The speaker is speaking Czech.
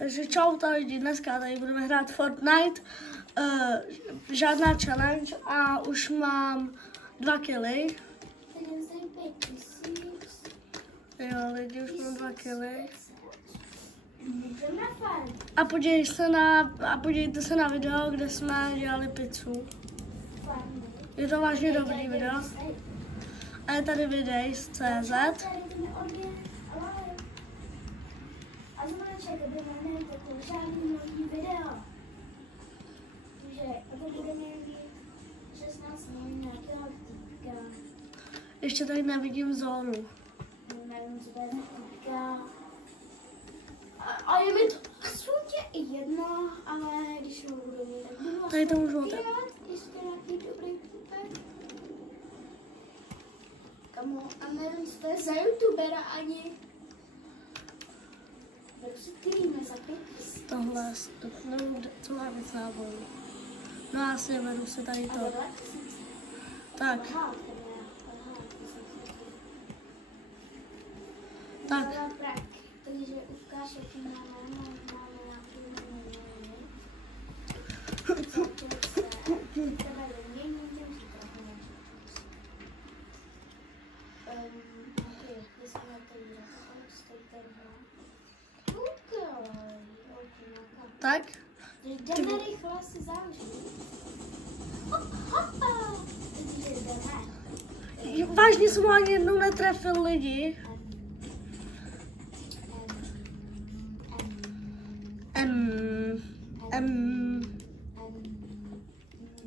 Takže čau lidi, dneska tady budeme hrát Fortnite, žádná challenge a už mám 2 killy. Jo lidi, už mám 2 killy. A podívejte se na video, kde jsme dělali pizzu. Je to vážně dobrý video. A je tady videj z CZ. A zmáček, aby neměli takovou žádný nový video. Takže to budeme mít 16 minut nějakého týpka. Ještě tady nevidím zónu. Nevím, co to je týpka. A je mi to absolutně jedno, ale když ho budu mít, tak budu tady to můžu otevřít. Jestli to je nějaký dobrý týpek. Kamo, a nevím, co to je za youtubera ani. Tohle, co má být náboj. No já si vedu si tady to. Tak. Tak. Takže ukáž, jaký máme Tak? Jdeme rychle si záleží. Vážně jsem ho ani jednou netrefil lidi.